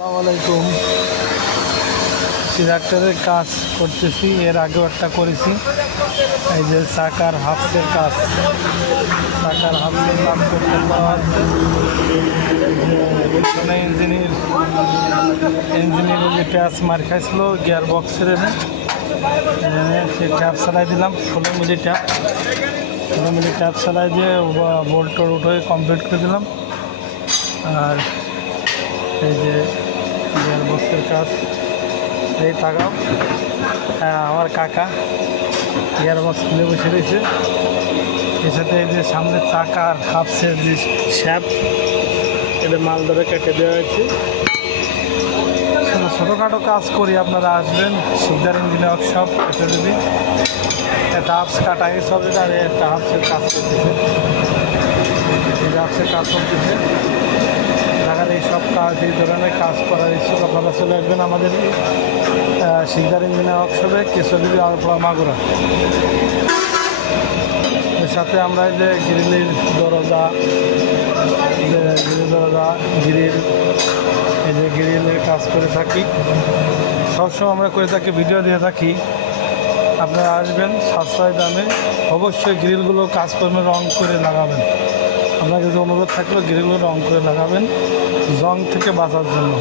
আসসালামু আলাইকুম। ট্রাক্টরের কাজ করতেছি, এর আগেও একটা করেছি। এই যে চাকার হাফসের কাজ, চাকার হাফসের কাজ করতে পাওয়া হচ্ছে। পিছনে ইঞ্জিনের যে প্যাঁচ মার খাইছিল গিয়ার বক্সের সে ট্যাপ চালাই দিলাম, 16 মিলি ট্যাপ চালাই দিয়ে বোল্ট উঠে কমপ্লিট করে দিলাম। আর এই যে গিয়ার বক্সের কাজ, এই তাকাও, হ্যাঁ আমার কাকা গিয়ার বক্স খুলে বসে রয়েছে। এর সাথে এই যে সামনে চাকার হাফসের যে শ্যাপ, এটা মাল ধরে কেটে দেওয়া হয়েছে। ছোটোখাটো কাজ করি, আপনারা আসবেন শিকদার ইঞ্জিন ওয়ার্কশপ কেটে দেবে। একটা হাফস কাটা গেছে হবে, আর একটা হাফসের কাজ করতেছে, এই হাফসের কাজ করতেছে। ঢাকার এই সব কাজ, এই ধরনের কাজ করার ইচ্ছুক আপনারা চলে আসবেন আমাদের শিকদার ইঞ্জিন ওয়ার্কশপে, কেশরী আলপড়া মাগুরা। এর সাথে আমরা এই যে গ্রিলের দরজা, গ্রিল, এই যে গ্রিলের কাজ করে থাকি, সবসময় আমরা করে থাকি, ভিডিও দিয়ে থাকি। আপনারা আসবেন সাশ্রয় দামে, অবশ্যই গ্রিলগুলো কাজকর্মে রং করে লাগাবেন। আপনার যদি অনুরোধ থাকলেও গ্রিলগুলো রং করে লাগাবেন, জং থেকে বাঁচার জন্য।